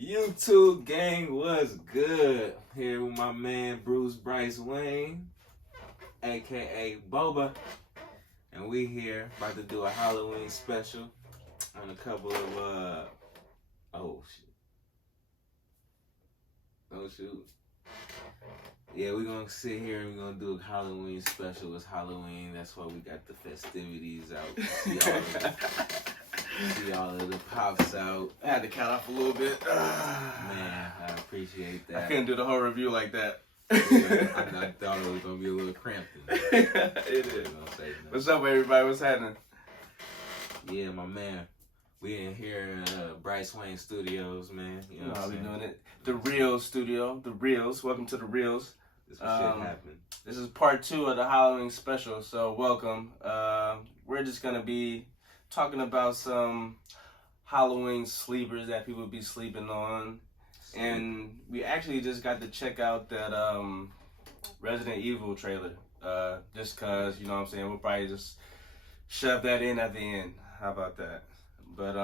YouTube gang was good. Here with my man Bruce Bryce Wayne, aka Boba, and we here about to do a Halloween special on a couple of oh shoot. Yeah, we're gonna sit here and we're gonna do a Halloween special. It's Halloween, that's why we got the festivities out. See all of the pops out. I had to count off a little bit. Man, I appreciate that. I couldn't do the whole review like that. Yeah, I thought it was gonna be a little cramped. It is. What's up, everybody? What's happening? Yeah, my man. We in here in Bryce Wayne Studios, man. You know how we doing it? The Real Studio. The Reels. Welcome to the Reels. This shit happened. This is part 2 of the Halloween special, so welcome. We're just gonna be talking about some Halloween sleepers that people be sleeping on. And we actually just got to check out that Resident Evil trailer. Just cause, you know what I'm saying, we'll probably just shove that in at the end. How about that? But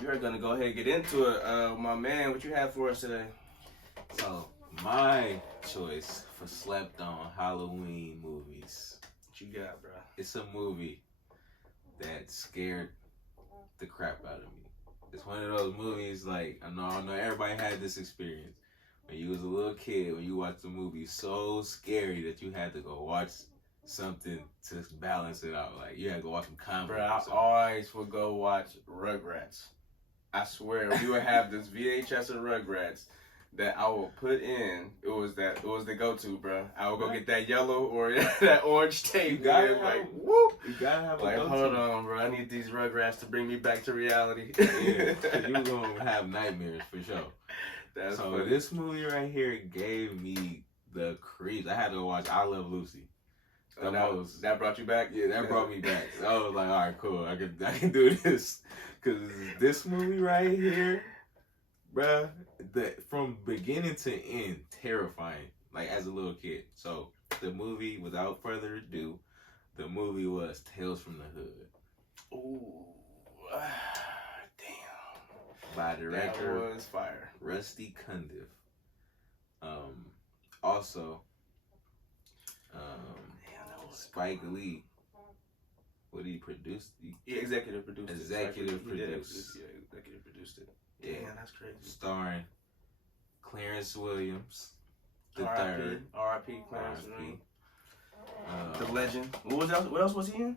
we are gonna go ahead and get into it. My man, what you have for us today? So my choice for slept on Halloween movies. What you got, bro? It's a movie that scared the crap out of me. It's one of those movies, like, I know everybody had this experience. When you was a little kid, when you watched a movie so scary that you had to go watch something to balance it out. Like, you had to go watch some comedy. Bro, I always would go watch Rugrats. I swear, we would have this VHS of Rugrats that I will put in. It was the go-to, bro. I would go get that yellow or that orange tape. You gotta have, like, whoop. You gotta have like, a go-to. Hold on, bro. I need these Rugrats to bring me back to reality. Yeah, you're gonna have nightmares for sure. That's so funny. This movie right here gave me the creeps. I had to watch I Love Lucy. That brought you back? Yeah, that brought me back. So I was like, all right, cool. I can do this. Because this movie right here, bruh, from beginning to end, terrifying. Like, as a little kid. So, the movie, without further ado, the movie was Tales from the Hood. Ooh. Damn. By director that was fire. Rusty Cundiff. Also, Spike Lee. What he produced? Executive produced. Executive produced. Yeah, executive produced it. Yeah, damn, that's crazy. Starring Clarence Williams, the R.I.P. third. R.I.P. Clarence Williams. The legend. What else was he in?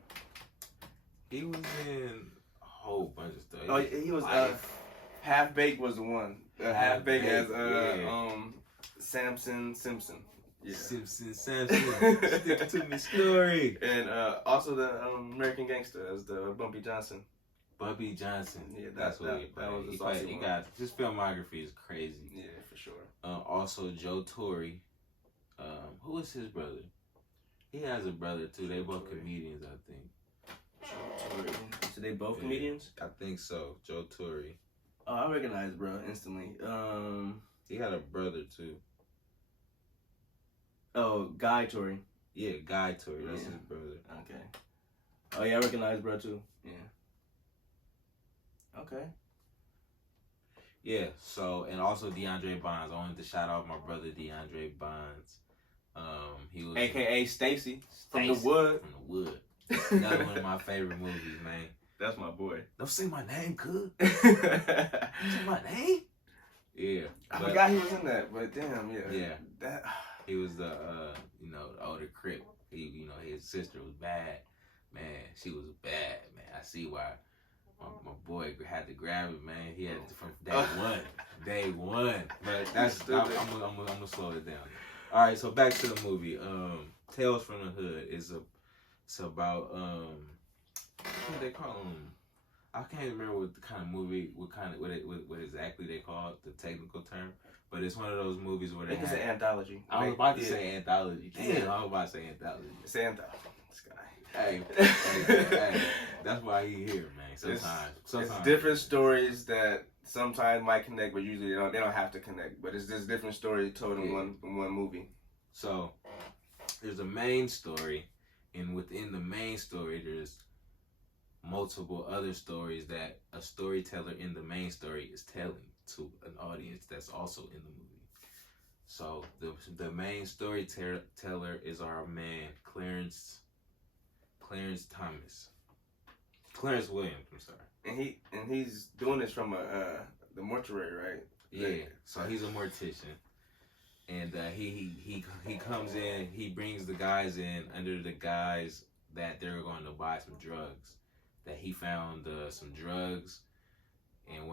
He was in a whole bunch of stuff. Oh, he was Half Baked was the one. Half Baked as Samson Simpson. Yeah. Simpson. Stick to me story. And also the American Gangster as the Bumpy Johnson. Bumpy Johnson. Yeah, that was he got his filmography is crazy. Yeah, for sure. Also Joe Torre. Who is his brother? He has a brother too. They both comedians, I think. Joe Torre. So they both comedians? I think so. Joe Torre. Oh, I recognize bro instantly. He had a brother too. Oh, Guy Torre. Yeah, Guy Torre. That's his brother. Okay. Oh yeah, I recognize bro too. Yeah. Okay. Yeah. So, and also DeAndre Bonds. I wanted to shout out my brother DeAndre Bonds. He was AKA Stacy from the Wood. From the Wood. Another one of my favorite movies, man. That's my boy. Don't say my name, cuz. Say my name. Yeah. I forgot he was in that, but damn, yeah. Yeah. That. He was the the older Crip. His sister was bad. Man, she was bad, man. I see why my boy had to grab it, man. He had to from day one. But that's I'm gonna slow it down. All right, so back to the movie. Tales from the Hood it's about what they call them? I can't remember what the kind of movie, what exactly they call it, the technical term. But it's one of those movies where it's an anthology. I was about to say anthology. Damn, I was about to say anthology. It's anthology. This guy. Hey, that's why he here, man. Sometimes it's different stories that sometimes might connect, but usually they don't have to connect. But it's just different stories told in one movie. So there's a main story, and within the main story, there's multiple other stories that a storyteller in the main story is telling. to an audience that's also in the movie. So the main storyteller is our man Clarence Thomas. Clarence Williams, I'm sorry. And he's doing this from the mortuary, right? Yeah. So he's a mortician. And he comes in, he brings the guys in under the guise that they're going to buy some drugs. That he found some drugs in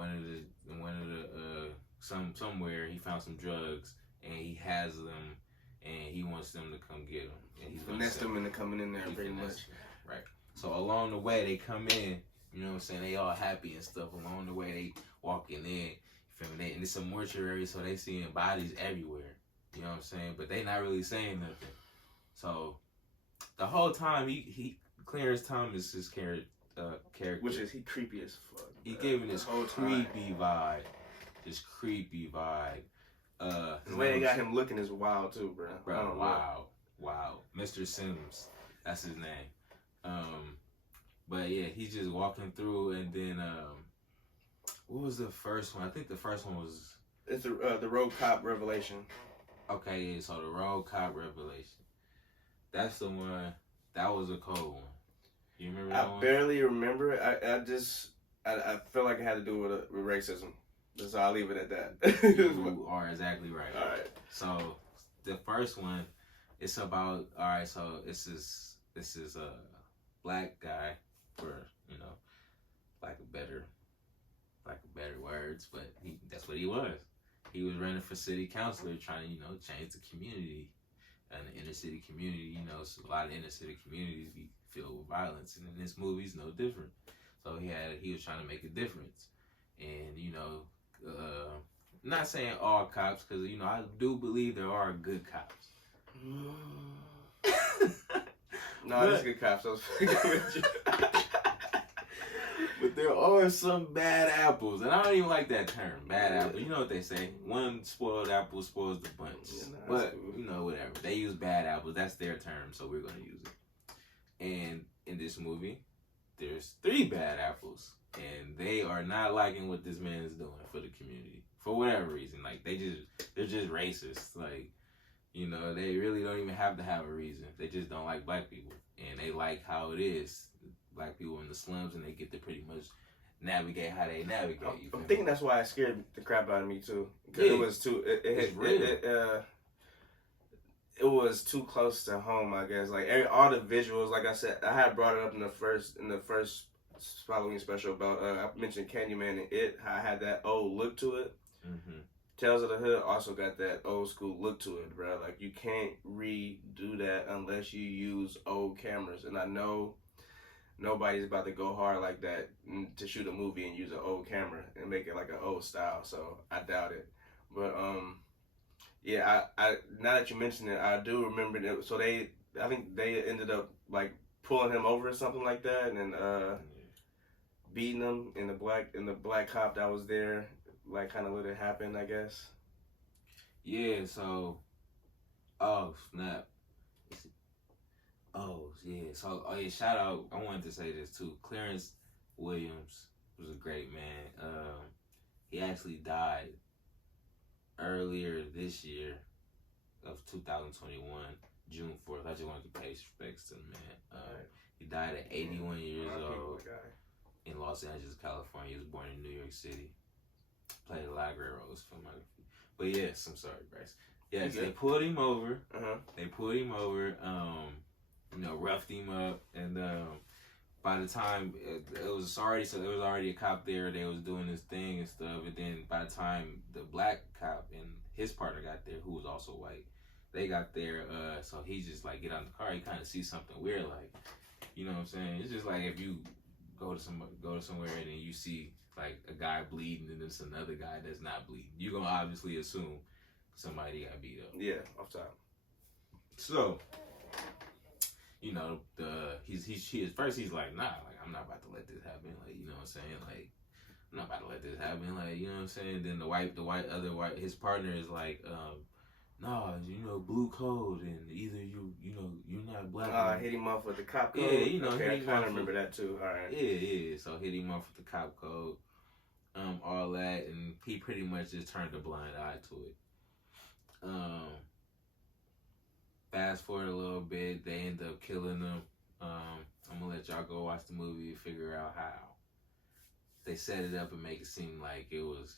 somewhere he found some drugs and he has them and he wants them to come get them. And he's finesse them into coming in there pretty much. Right. So along the way they come in, you know what I'm saying, they all happy and stuff. Along the way they walking in, you feel me? And it's a mortuary, so they seeing bodies everywhere. You know what I'm saying? But they not really saying nothing. So the whole time he Clarence Thomas' character, which is he creepy as fuck. He giving this creepy vibe. This creepy vibe. The way they got him looking is wild too, bro. Wow. Mr. Sims, that's his name. But yeah, he's just walking through, and then what was the first one? I think the first one was it's the Road Cop Revelation. Okay, yeah, so the Road Cop Revelation. That's the one. That was a cold one. You remember that one? I barely remember it. I feel like it had to do with racism. So I'll leave it at that. You are exactly right. All right. So the first one, it's about so this is a black guy, for lack of better words, but that's what he was. He was running for city councilor, trying to change the community, and the inner city community. So a lot of inner city communities be filled with violence, and in this movie's no different. So he was trying to make a difference, and not saying all cops, because I do believe there are good cops. No, there's good cops. I was with you. But there are some bad apples, and I don't even like that term, bad apple. You know what they say? One spoiled apple spoils the bunch. Yeah, but cool. Whatever. They use bad apples. That's their term, so we're gonna use it. And in this movie, there's 3 bad apples, and they are not liking what this man is doing for the community for whatever reason. Like they're just racist. Like they really don't even have to have a reason. They just don't like black people, and they like how it is. Black people in the slums, and they get to pretty much navigate how they navigate. I'm thinking that's why it scared the crap out of me too, because it was too. It was too close to home, I guess. Like all the visuals, like I said, I had brought it up in the first Halloween special about I mentioned Candyman and It. How I had that old look to it. Mm-hmm. Tales of the Hood also got that old school look to it, bro. Like you can't redo that unless you use old cameras, and I know nobody's about to go hard like that to shoot a movie and use an old camera and make it like an old style. So I doubt it. But yeah, I now that you mention it, I do remember that. So I think they ended up like pulling him over or something like that, and then beating him. And the black cop that was there, like kind of let it happen, I guess. Yeah. So, oh snap. Oh yeah, so shout out. I wanted to say this too. Clarence Williams was a great man. He actually died earlier this year of 2021, June 4th. I just wanted to pay respects to the man. He died at 81 years old in Los Angeles, California. He was born in New York City. Played a lot of great roles for my. But yes, I'm sorry, Bryce. Yes, they pulled him over. They pulled him over. Roughed him up, and by the time there was already a cop there. They was doing this thing and stuff, and then by the time the black cop and his partner got there, who was also white, they got there. So he just like get out of the car. He kind of sees something weird, like you know what I'm saying. It's just like if you go to somewhere and then you see like a guy bleeding and there's another guy that's not bleeding. You're gonna obviously assume somebody got beat up. Yeah, off top. So. At first he's like, nah, like I'm not about to let this happen, like you know what I'm saying, like I'm not about to let this happen, like you know what I'm saying. Then the white, his partner is like, nah, blue code, and either you're not black. Hit him off with the cop code. Yeah, okay, I kind of remember that too. All right. Yeah. So hit him off with the cop code, all that, and he pretty much just turned a blind eye to it. Fast forward a little bit, they end up killing him. I'm gonna let y'all go watch the movie and figure out how they set it up and make it seem like it was,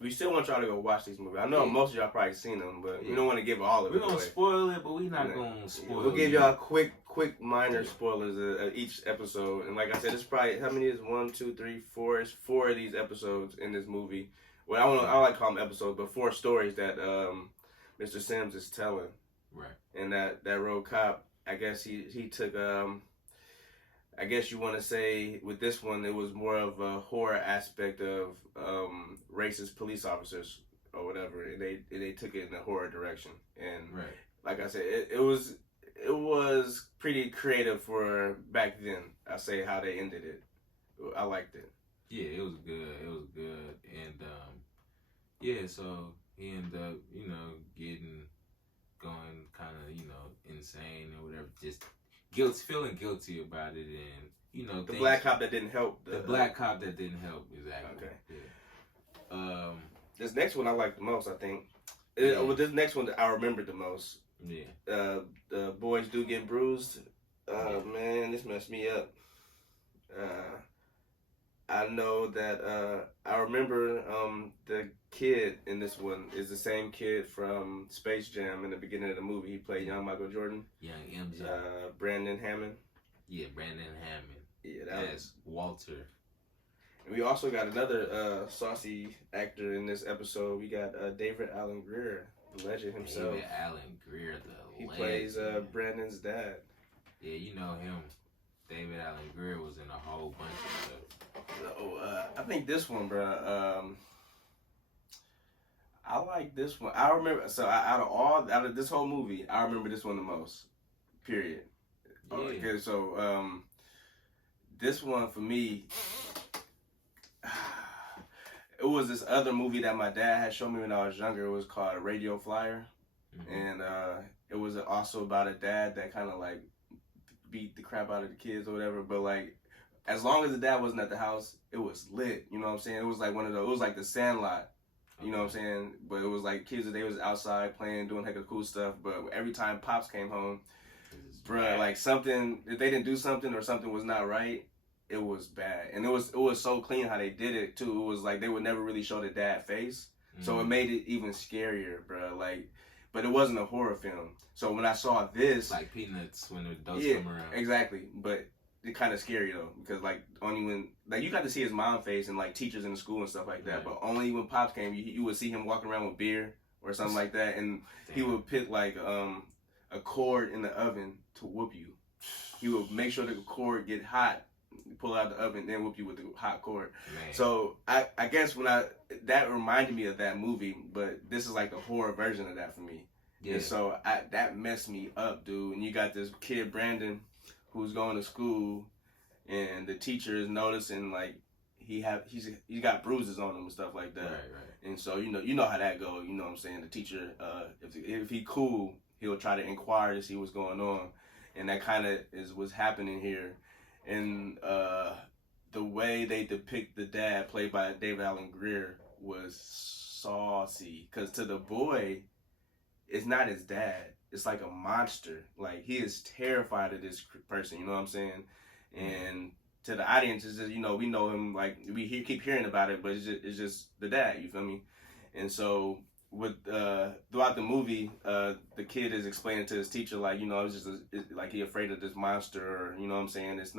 We still want y'all to go watch these movies. I know most of y'all probably seen them, but we don't want to give all of it away. We're gonna spoil it, but we're not gonna spoil it. We'll give y'all quick minor spoilers of each episode. And like I said, it's probably, how many is 1, 2, 3, 4? It's 4 of these episodes in this movie. Well, I don't like to call them episodes, but 4 stories that Mr. Sims is telling. Right. And that road cop, I guess he took, I guess you want to say with this one, it was more of a horror aspect of racist police officers or whatever. And they took it in a horror direction. And like I said, it was pretty creative for back then. I say how they ended it. I liked it. Yeah, it was good. It was good. And yeah, so he ended up, going kind of, insane or whatever. Just feeling guilty about it, and the black cop that didn't help. The black cop that didn't help, exactly. Okay. Yeah. This next one I like the most. I think. Well, this next one I remembered the most. Yeah. The boys do get bruised. Man, this messed me up. I know that I remember the kid in this one is the same kid from Space Jam in the beginning of the movie. He played young Michael Jordan. Young MJ. Brandon Hammond. Yeah, Brandon Hammond. Yeah, that's Walter. And we also got another saucy actor in this episode. We got David Alan Grier, the legend himself. David Alan Grier, the legend. He plays Brandon's dad. Yeah, you know him. David Alan Grier was in a whole bunch of stuff. I think this one, bro. I like this one. I remember. So out of this whole movie, I remember this one the most. Period. Yeah. Okay, so this one for me, it was this other movie that my dad had shown me when I was younger. It was called Radio Flyer, and it was also about a dad that kind of like beat the crap out of the kids or whatever. But like, as long as the dad wasn't at the house, it was lit. You know what I'm saying? It was like it was like the Sandlot. You know what I'm saying? But it was like kids, they was outside playing, doing heck of cool stuff. But every time Pops came home, bruh, like something, if they didn't do something or something was not right, it was bad. And it was so clean how they did it too. It was like they would never really show the dad face. So it made it even scarier, bruh. Like, but it wasn't a horror film. So when I saw this, like Peanuts when the adults come around. Exactly. But it kind of scary though, because like only when like you got to see his mom face and like teachers in the school and stuff like that. But only when Pops came, you would see him walking around with beer or something like that, and he would put like a cord in the oven to whoop you. He would make sure the cord get hot, pull out the oven, then whoop you with the hot cord. Man. So I guess that reminded me of that movie, but this is like the horror version of that for me. Yeah. And so that messed me up, dude. And you got this kid Brandon who's going to school, and the teacher is noticing like he's got bruises on him and stuff like that. Right. And so you know how that goes. You know what I'm saying? The teacher, if he cool, he'll try to inquire to see what's going on, and that kind of is what's happening here. And the way they depict the dad, played by David Alan Grier, was saucy. Because to the boy, it's not his dad. It's like a monster. Like, he is terrified of this person, you know what I'm saying? And to the audience, it's just, we know him, like, we keep hearing about it, but it's just the dad, you feel me? And so, with throughout the movie, the kid is explaining to his teacher, like, it's like he afraid of this monster, or, you know what I'm saying? It's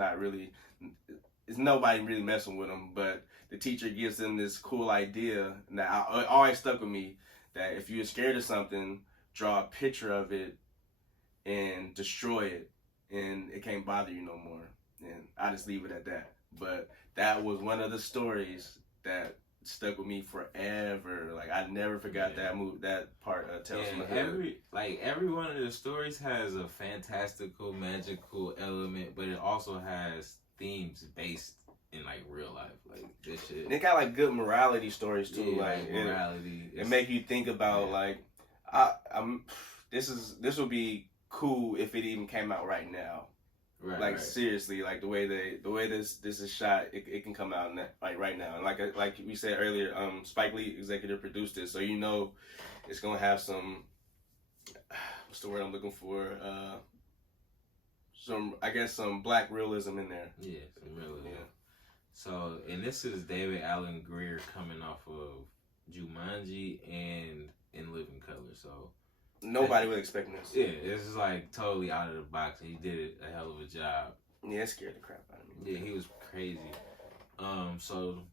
nobody really messing with him, but the teacher gives them this cool idea that always stuck with me, that if you're scared of something, draw a picture of it and destroy it, and it can't bother you no more. And I just leave it at that. But that was one of the stories that stuck with me forever. Like, I never forgot that part of Tales from the Hood. Every one of the stories has a fantastical, magical element, but it also has themes based in like real life, like this shit. And it got like good morality stories too. Yeah, like morality. It make you think about like this would be cool if it even came out right now. Like seriously, like the way this is shot, it can come out like right now. And like we said earlier, Spike Lee executive produced it, so you know it's gonna have some, what's the word I'm looking for? Some black realism in there. Yeah, some realism. Yeah. So, and this is David Alan Grier coming off of Jumanji and In Living Color. So nobody was expecting this. Yeah, this is like totally out of the box, and he did a hell of a job. Yeah, it scared the crap out of me. Yeah, he was crazy. So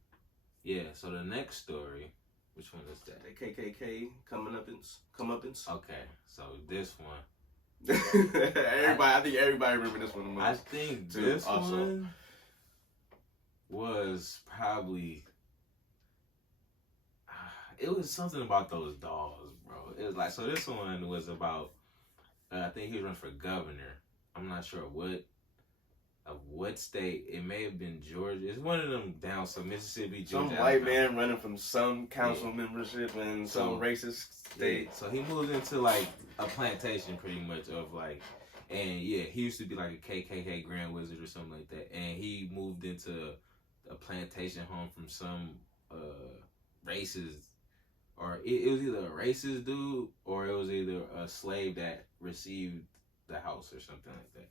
the next story, which one is that? The KKK comeuppance. Okay, so this one. I think everybody remember this one the most. I think too, this also. one was probably. It was something about those dolls, bro. It was like, so this one was about. I think he was running for governor. I'm not sure of what state. It may have been Georgia. It's one of them down some Mississippi, Georgia. Some white man running from some council membership in some racist state. Yeah. So he moved into like a plantation, pretty much, of like, and yeah, he used to be like a KKK Grand Wizard or something like that, and he moved into a plantation home from some racist, or it was either a racist dude or it was either a slave that received the house or something like that.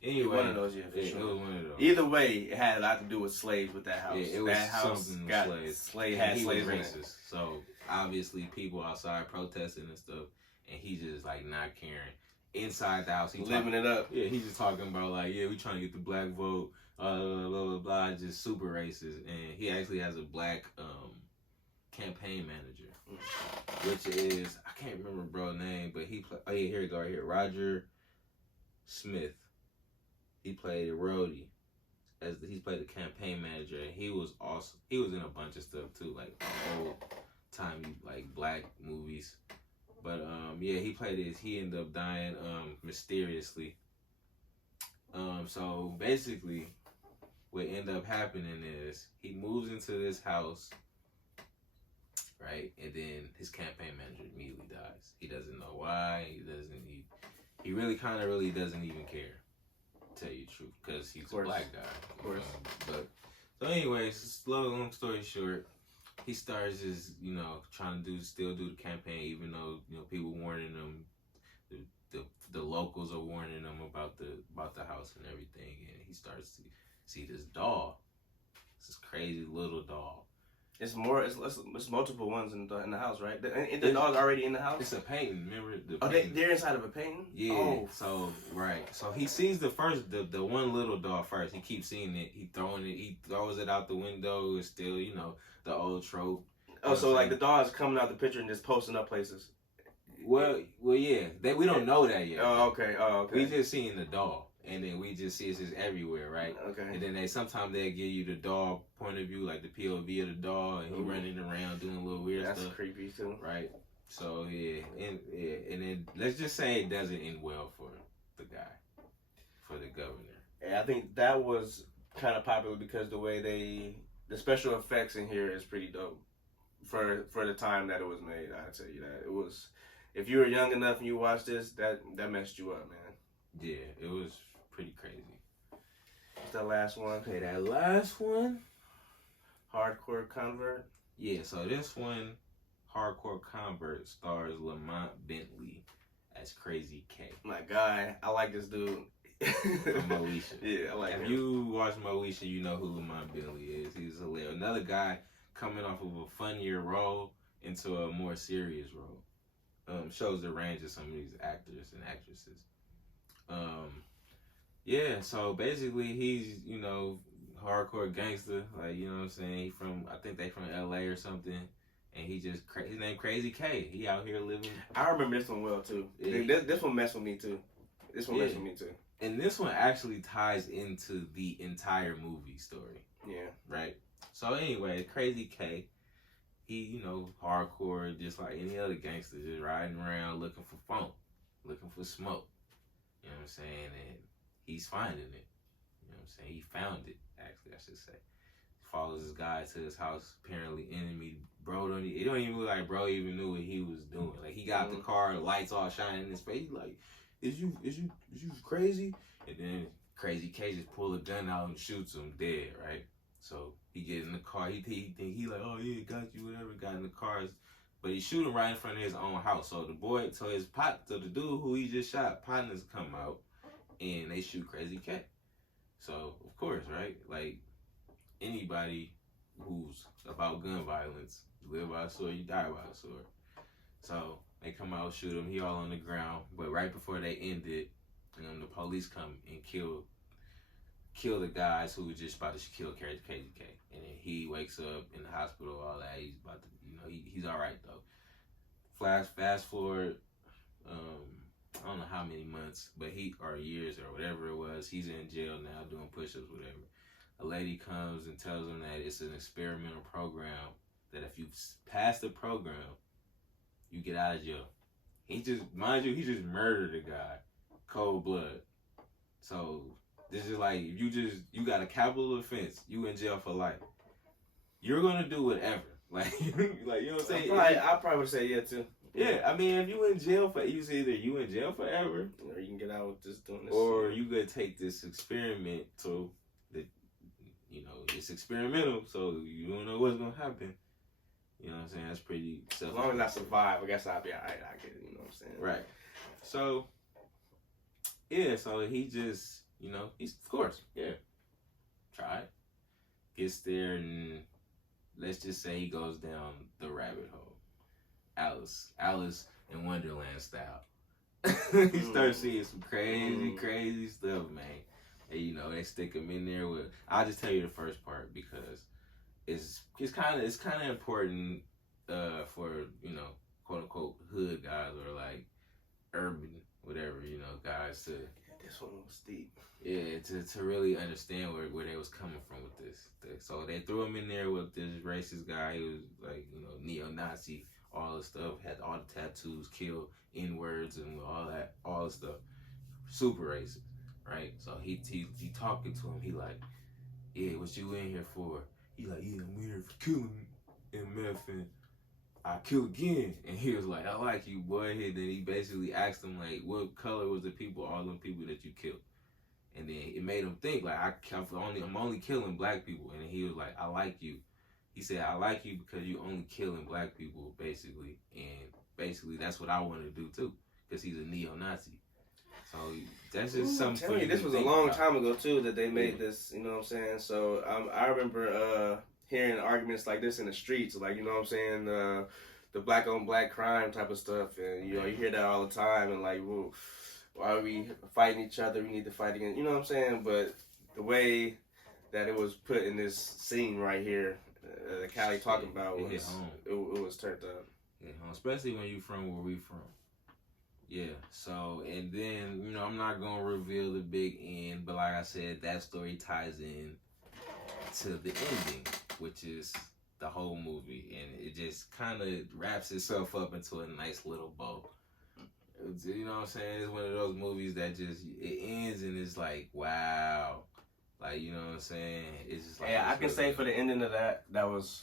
Anyway, one of those, yeah, for sure. It was one of those. Either way, it had a lot to do with slaves with that house. Yeah, it was that house something got slaves. had he slaves was in racist. it. So obviously, people outside protesting and stuff, and he just like not caring. Inside the house, he living it up. Yeah, he's just talking about like, yeah, we trying to get the black vote, blah blah blah blah, just super racist. And he actually has a black campaign manager, which is, I can't remember bro's name, but he play. Oh yeah, here we go, right here, Roger Smith. He played Rhodey, he's played the campaign manager, and he was awesome. He was in a bunch of stuff too, like old timey like black movies. But yeah, he played this. He ended up dying mysteriously. So basically, what ended up happening is he moves into this house, right, and then his campaign manager immediately dies. He doesn't know why. He really doesn't even care. Tell you the truth, because he's a black guy, of course. But so, anyways, long story short, he starts just trying to still do the campaign, even though people warning him, the locals are warning him about the house and everything, and he starts to see this doll, this crazy little doll. It's multiple ones in the house, right? The dog's already in the house? It's a painting, remember? They're inside of a painting? Yeah, oh. So he sees the one little doll first. He keeps seeing it, he throws it out the window. It's still, the old trope. Oh, so like the dog's coming out the picture and just posting up places? Well, yeah, we don't know that yet. Oh, okay. We just seeing the doll. And then we just see it's just everywhere, right? Okay. And then sometimes they give you the doll point of view, like the POV of the doll, and he running around doing a little weird stuff. That's creepy too, right? So yeah, and then let's just say it doesn't end well for the guy, for the governor. Yeah, I think that was kind of popular because the special effects in here is pretty dope for the time that it was made. I tell you that it was. If you were young enough and you watched this, that messed you up, man. Yeah, it was pretty crazy. What's that last one? Okay, that last one. Hardcore Convert. Yeah, so this one, Hardcore Convert, stars Lamont Bentley as Crazy K. My guy, I like this dude. From Moesha. Yeah, I like him. If you watch Moesha, you know who Lamont Bentley is. He's hilarious. Another guy coming off of a funnier role into a more serious role. Shows the range of some of these actors and actresses. Yeah, so basically he's, hardcore gangster, like, you know what I'm saying? I think they from LA or something, and he just, his name Crazy K. He out here living. I remember this one well too. Yeah. This one messed with me too. Messed with me too. And this one actually ties into the entire movie story. Yeah. Right? So anyway, Crazy K, he, hardcore, just like any other gangster, just riding around looking for funk, looking for smoke. You know what I'm saying? And he's finding it. You know what I'm saying? He found it, actually, I should say. Follows this guy to his house, apparently enemy. It don't even look like bro even knew what he was doing. Like, he got the car, the lights all shining in his face. He's like, is you crazy? And then Crazy K just pull a gun out and shoots him dead, right? So he get in the car. He think he like, oh yeah, got you, whatever. Got in the cars, but he shoot him right in front of his own house. So the dude who he just shot, partners come out and they shoot Crazy K. So of course, right? Like anybody who's about gun violence, you live by a sword, you die by a sword. So they come out, shoot him. He all on the ground. But right before they end it, the police come and kill the guys who were just about to kill KJK. And then he wakes up in the hospital, all that. He's about to, he's all right though. Fast forward, I don't know how many months, but or years or whatever it was. He's in jail now doing push-ups, whatever. A lady comes and tells him that it's an experimental program, that if you pass the program, you get out of jail. He just murdered a guy, cold blood. So this is like, if you got a capital offense, you in jail for life. You're gonna do whatever. Like you know what I'm saying? I probably would say yeah too. Yeah, I mean, if you in jail either you in jail forever, or you can get out with just doing this, or you gonna take this experiment to the, it's experimental, so you don't know what's gonna happen. You know what I'm saying? That's pretty selfish. As long as I survive, I guess I'll be alright. I get it. You know what I'm saying? Right. So, yeah. So he just, he's of course, yeah. Try it. Gets there, and let's just say he goes down the rabbit hole. Alice in Wonderland style. He starts seeing some crazy stuff, man. And they stick him in there with. I'll just tell you the first part because it's kind of important for quote unquote hood guys or like urban whatever guys to. This one was deep. Yeah, to really understand where they was coming from with this. So they threw him in there with this racist guy. He was like neo-Nazi. All the stuff, had all the tattoos, killed N-words and all the stuff. Super racist, right? So he talking to him, he like, yeah, what you in here for? He like, yeah, I'm here for killing MF and I kill again. And he was like, I like you, boy. And then he basically asked him like, what color was the people, all them people that you killed? And then it made him think like, I'm only killing black people. And he was like, I like you. He said, I like you because you only killing black people, basically. And basically, that's what I want to do, too. Because he's a neo-Nazi. So, that's just something for you. This was a long time ago, too, that they made this, you know what I'm saying? So, I remember hearing arguments like this in the streets. Like, you know what I'm saying? The black-on-black crime type of stuff. And, you hear that all the time. And, like, well, why are we fighting each other? We need to fight again. You know what I'm saying? But the way that it was put in this scene right here, that Callie talking about was it was turned up. Yeah, especially when you from where we from. Yeah. So and then I'm not gonna reveal the big end, but like I said, that story ties in to the ending, which is the whole movie, and it just kind of wraps itself up into a nice little bow. You know what I'm saying? It's one of those movies that just it ends and it's like wow. Like, you know what I'm saying? It's just like... Yeah, I can say for the ending of that was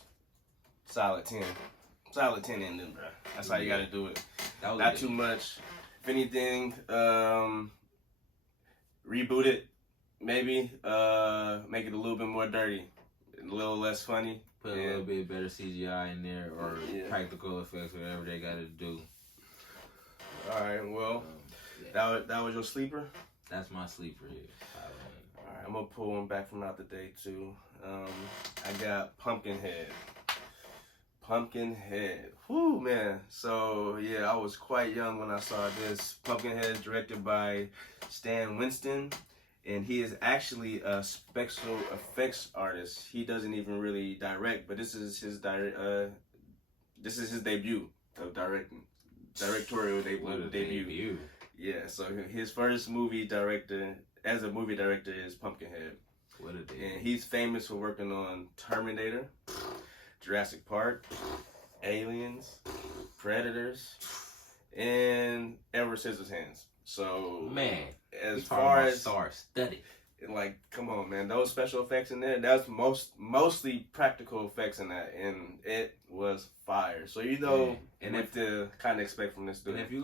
solid 10. Solid 10 ending, bro. That's how you got to do it. Not too much. If anything, reboot it, maybe. Make it a little bit more dirty. A little less funny. Put a little bit better CGI in there or practical effects, whatever they got to do. All right, well, that was your sleeper? That's my sleeper, yeah. I'm gonna pull one back from out the day too. I got Pumpkinhead. Whoo, man. So yeah, I was quite young when I saw this. Pumpkinhead is directed by Stan Winston, and he is actually a special effects artist. He doesn't even really direct, but this is his debut of directorial debut. Yeah, so his first movie as a movie director is Pumpkinhead. What a day. And he's famous for working on Terminator, Jurassic Park, Aliens, Predators, and Edward Scissorhands. So man, as far as star study. Like, come on, man, those special effects in there, that's mostly practical effects in that, and it was fire. So you know and what to kind of expect from this dude. And if you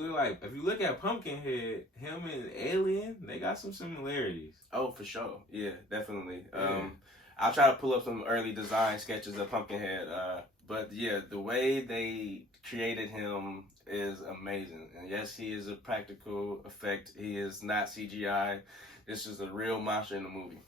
look at Pumpkinhead, him and Alien, they got some similarities. Oh, for sure, yeah, definitely. Yeah. I'll try to pull up some early design sketches of Pumpkinhead. But yeah, the way they created him is amazing. And yes, he is a practical effect. He is not CGI. This is a real monster in the movie.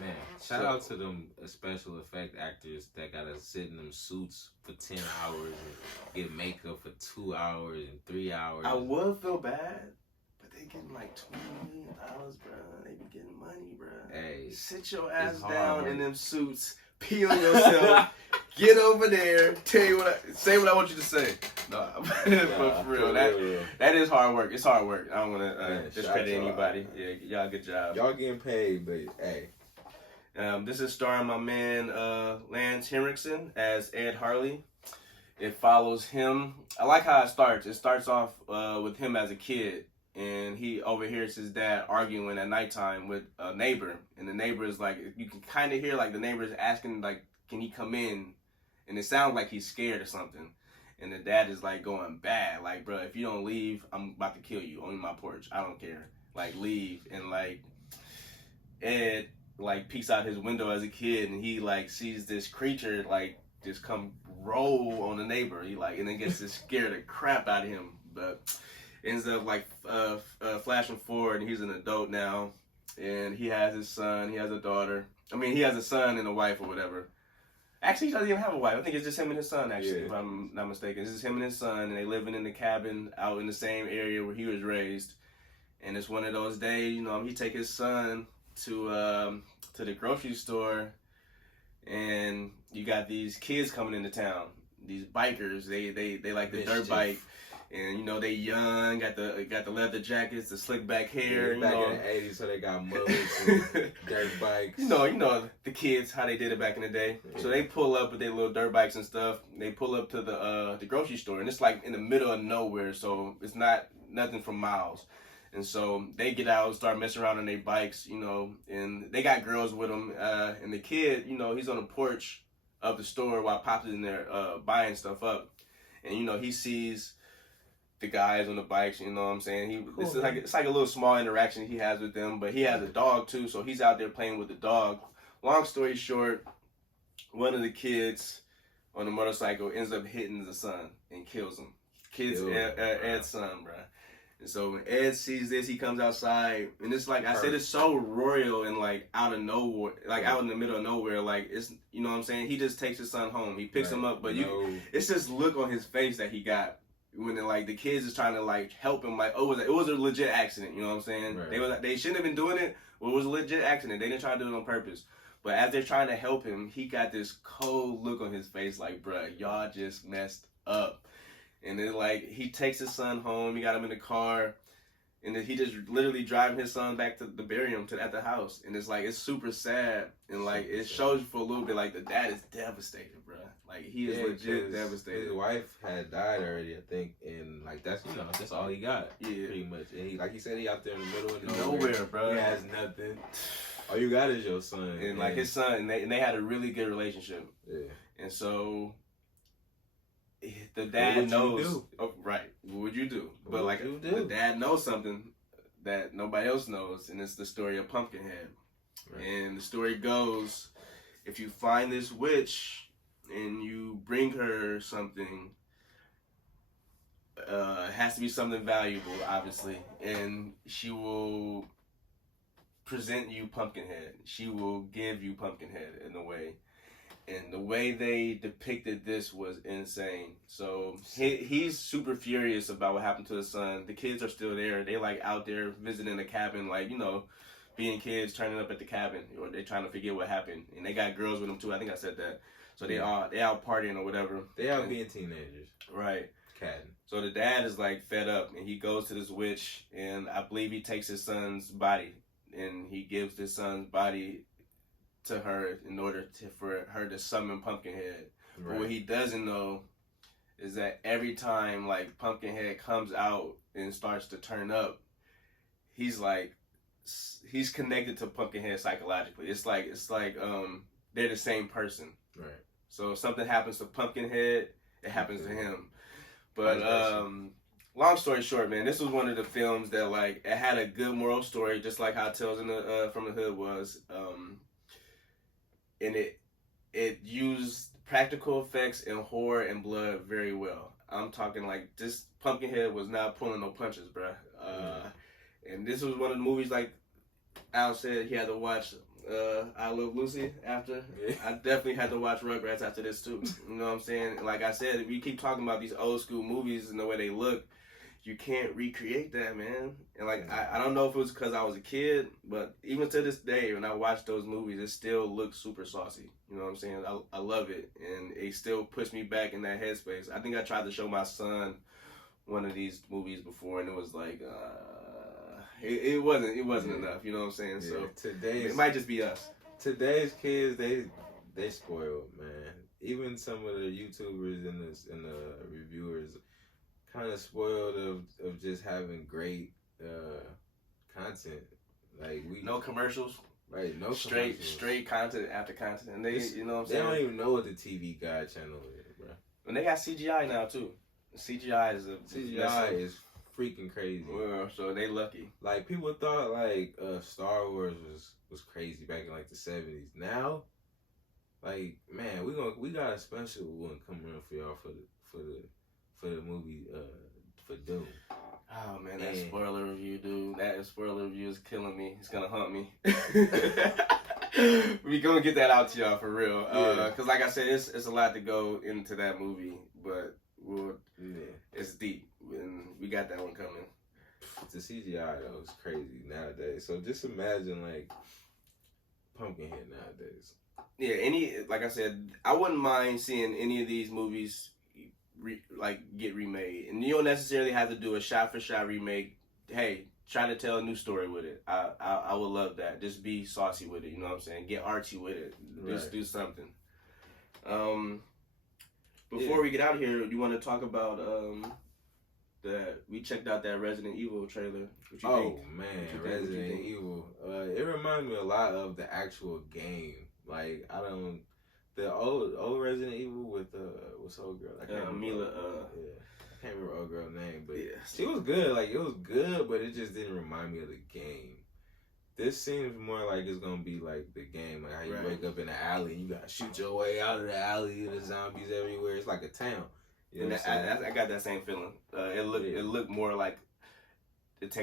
Man, shout out to them special effect actors that gotta sit in them suits for 10 hours and get makeup for 2 hours and 3 hours. I would feel bad, but they getting like $20 million, bro. They be getting money, bro. Hey, sit your ass hard, down bro. in them suits, pee on yourself, get over there, say what I want you to say. No, but for real, that is hard work. It's hard work. I don't want to discredit anybody. Yeah, y'all good job. Y'all getting paid, but hey. This is starring my man Lance Henriksen as Ed Harley. It follows him. I like how it starts. It starts off with him as a kid, and he overhears his dad arguing at nighttime with a neighbor. And the neighbor is like, you can kind of hear like the neighbor is asking like, can he come in? And it sounds like he's scared or something. And the dad is like going bad, like, bro, if you don't leave, I'm about to kill you on my porch. I don't care. Like, leave. And like Ed like peeks out his window as a kid, and he like sees this creature like just come roll on the neighbor. He like, and then gets to scare the crap out of him. But ends up like flashing forward, and he's an adult now, and he has his son. He has a daughter. I mean, he has a son and a wife or whatever. Actually, he doesn't even have a wife. I think it's just him and his son, actually, if I'm not mistaken. It's just him and his son, and they living in the cabin out in the same area where he was raised. And it's one of those days, you know, he take his son to the grocery store, and you got these kids coming into town. These bikers, they like the dirt bike. And you know they young, got the leather jackets, the slick back hair. Yeah, back in the '80s, so they got mullets and dirt bikes. You know the kids how they did it back in the day. Yeah. So they pull up with their little dirt bikes and stuff. They pull up to the grocery store, and it's like in the middle of nowhere, so it's not nothing for miles. And so they get out and start messing around on their bikes, you know, and they got girls with them. And the kid, you know, he's on the porch of the store while Pops is in there buying stuff up, and you know he sees the guys on the bikes, you know what I'm saying? This is it's like a little small interaction he has with them, but he has a dog too, so he's out there playing with the dog. Long story short, one of the kids on the motorcycle ends up hitting the son and kills him. Ed's son, bro. And so when Ed sees this, he comes outside, and it's like I said, it's so royal and like out of nowhere, like out in the middle of nowhere. Like it's, you know what I'm saying? He just takes his son home. He picks him up, but it's this look on his face that he got when the kids is trying to like help him, like, oh, it was a legit accident, you know what I'm saying? Right. They shouldn't have been doing it, but it was a legit accident. They didn't try to do it on purpose. But as they're trying to help him, he got this cold look on his face, like, bruh, y'all just messed up. And then like he takes his son home, he got him in the car, and then he just literally driving his son back to the bury him at the house. And it's like it's super sad, and like it shows you for a little bit like the dad is devastated, bro. Like he is legit devastated. His wife had died already, I think, and like that's that's all he got. Yeah, pretty much. And he, like he said, he out there in the middle of nowhere, bro. He has nothing. All you got is your son, and like his son, and they had a really good relationship. Yeah, and so the dad knows. Oh, right. What would you do? But like the dad knows something that nobody else knows, and it's the story of Pumpkinhead. Right. And the story goes, if you find this witch and you bring her something, it has to be something valuable, obviously, and she will present you Pumpkinhead. She will give you Pumpkinhead in a way. And the way they depicted this was insane. So he's super furious about what happened to his son. The kids are still there. They like out there visiting the cabin, like, you know, being kids, turning up at the cabin, or they trying to forget what happened. And they got girls with them too. I think I said that. So they out partying or whatever. They out being teenagers. Right. Catting. So the dad is like fed up, and he goes to this witch, and I believe he takes his son's body, and he gives his son's body to her in order for her to summon Pumpkinhead. Right. But what he doesn't know is that every time like Pumpkinhead comes out and starts to turn up, he's like he's connected to Pumpkinhead psychologically. It's like they're the same person. Right. So if something happens to Pumpkinhead, it happens to him. But long story short, man, this was one of the films that like it had a good moral story, just like how Tales in the from the Hood was. And it used practical effects and horror and blood very well. I'm talking like this Pumpkinhead was not pulling no punches, bruh. And this was one of the movies like Al said he had to watch I Love Lucy after. Yeah. I definitely had to watch Rugrats after this too. You know what I'm saying? Like I said, we keep talking about these old school movies and the way they look. You can't recreate that, man. And like I don't know if it was because I was a kid, but even to this day, when I watch those movies, it still looks super saucy. You know what I'm saying? I love it, and it still puts me back in that headspace. I think I tried to show my son one of these movies before, and it was like it wasn't enough. You know what I'm saying? Yeah. So it might just be us. Today's kids, they spoiled, man. Even some of the YouTubers and the reviewers kind of spoiled of just having great content. Like no commercials. Right, no straight content after content. And they you know what I'm saying? They don't even know what the TV Guide channel is, bro. And they got CGI now too. CGI is freaking crazy. Well, so they lucky. Like people thought like Star Wars was crazy back in like the 70s. Now, like man, we got a special one coming up for y'all for the movie for Doom. Oh man, that spoiler review, dude. That spoiler review is killing me. It's gonna haunt me. We gonna get that out to y'all for real. Cause like I said, it's a lot to go into that movie, but it's deep, and we got that one coming. The CGI though is crazy nowadays. So just imagine like Pumpkinhead nowadays. Yeah, like I said, I wouldn't mind seeing any of these movies get remade, and you don't necessarily have to do a shot for shot remake. Hey, try to tell a new story with it. I would love that. Just be saucy with it. You know what I'm saying? Get artsy with it. Just do something. Before we get out of here, you want to talk about that we checked out that Resident Evil trailer. What you think? Oh man, Resident Evil. It reminds me a lot of the actual game. Like the old Resident Evil with what's old girl? I can't remember. Mila. I can't remember old girl's name, but she was good. Like it was good, but it just didn't remind me of the game. This seems more like it's gonna be like the game, like how you wake up in the alley and you gotta shoot your way out of the alley and the zombies everywhere. It's like a town. You know I got that same feeling. It looked more like it's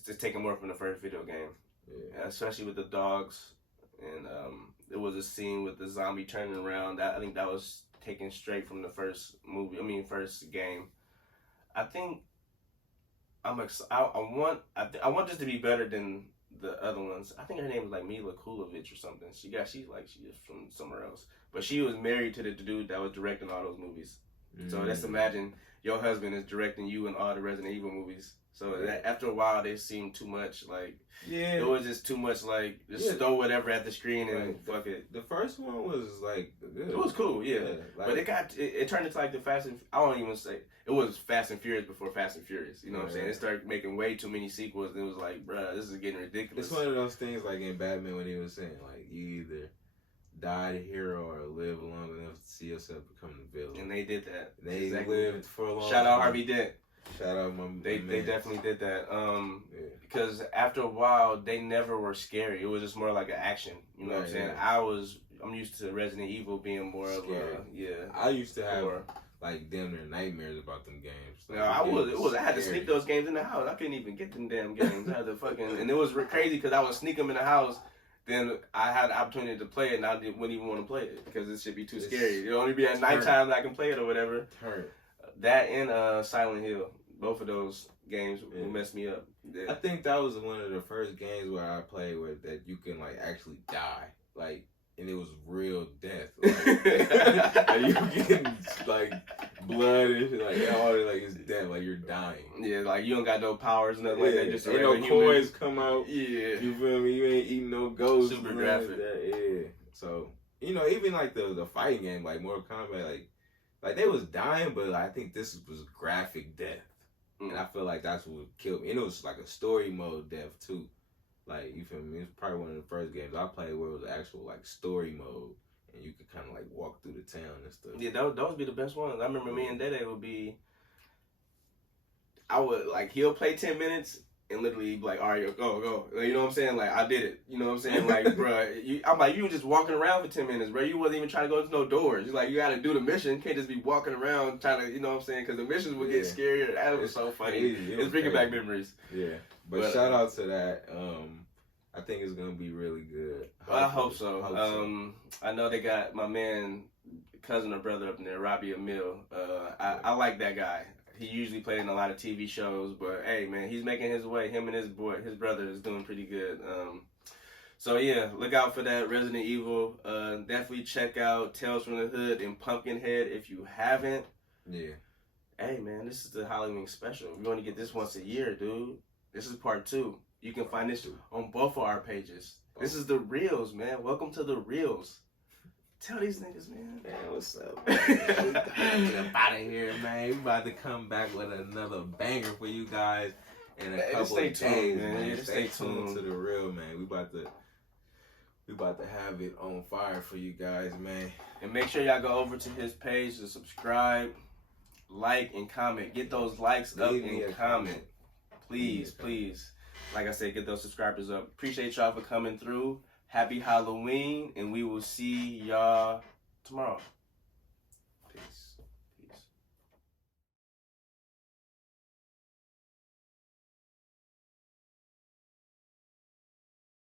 just taken more from the first video game. Yeah. Especially with the dogs, and there was a scene with the zombie turning around. I think that was taken straight from the first movie. First game. I think I want this to be better than the other ones. I think her name was like Mila Kulovich or something. She's from somewhere else, but she was married to the dude that was directing all those movies. So let's imagine your husband is directing you in all the Resident Evil movies. So after a while, they seemed too much like it was just too much like just throw whatever at the screen and fuck it. The first one was like good. It was cool, but it turned into like the Fast and I won't even say it was Fast and Furious before Fast and Furious. You know what I'm saying? It started making way too many sequels. And it was like, bruh, this is getting ridiculous. It's one of those things like in Batman when he was saying like you either die the hero or live long enough to see yourself become the villain. And they did that. They lived for a long time. Shout out Harvey Dent. Shout out my They definitely did that. Because after a while, they never were scary. It was just more like an action. You know what I'm saying? I'm used to Resident Evil being more scary. Of I used to have like damn near nightmares about them games. Like, I had to sneak those games in the house. I couldn't even get them damn games. I had to and it was crazy because I would sneak them in the house. Then I had the opportunity to play it, and I wouldn't even want to play it because it should be too scary. It'll only be at nighttime that I can play it or whatever. That and Silent Hill, both of those games will mess me up. I think that was one of the first games where I played that you can like actually die, like, and it was real death. Like, you getting like blood and shit, like all like it's death, like you're dying. Yeah, like you don't got no powers, nothing like that. Just ain't no coins come out. Yeah, you feel me? You ain't eating no ghosts. Super graphic. So even like the fighting game, like Mortal Kombat, like they was dying, but I think this was graphic death, and I feel like that's what killed me. And it was like a story mode death too. Like, you feel me? It's probably one of the first games I played where it was actual like story mode, and you could kind of like walk through the town and stuff. Yeah, those be the best ones. I remember me and Dede would be. I would like he'll play 10 minutes and literally be like, all right, go. Like, you know what I'm saying? Like I did it. You know what I'm saying? Like, bro, I'm like, you were just walking around for 10 minutes, bro. You wasn't even trying to go to no doors. You're like, you got to do the mission. You can't just be walking around trying to, you know what I'm saying? Because the missions would get scarier. That was so funny. It's bringing back memories. Yeah, but shout out to that. I think it's gonna be really good. I hope so. I know they got my man, cousin or brother up there, Robbie Emil. I like that guy. He usually played in a lot of TV shows, but hey, man, he's making his way. Him and his brother is doing pretty good. So yeah, look out for that Resident Evil. Definitely check out Tales from the Hood and Pumpkinhead if you haven't. Yeah. Hey man, this is the Halloween special. We're going to get this once a year, dude. This is part 2. You can find this on both of our pages. This is the Reels, man. Welcome to the Reels. Tell these niggas, man. Man, what's up? Get up out of here, man. We about to come back with another banger for you guys in a couple of days, man. Yeah, stay tuned to the Real, man. We about to have it on fire for you guys, man. And make sure y'all go over to his page to subscribe, like, and comment. Get those likes up and comment. Please. Like I said, get those subscribers up. Appreciate y'all for coming through. Happy Halloween, and we will see y'all tomorrow.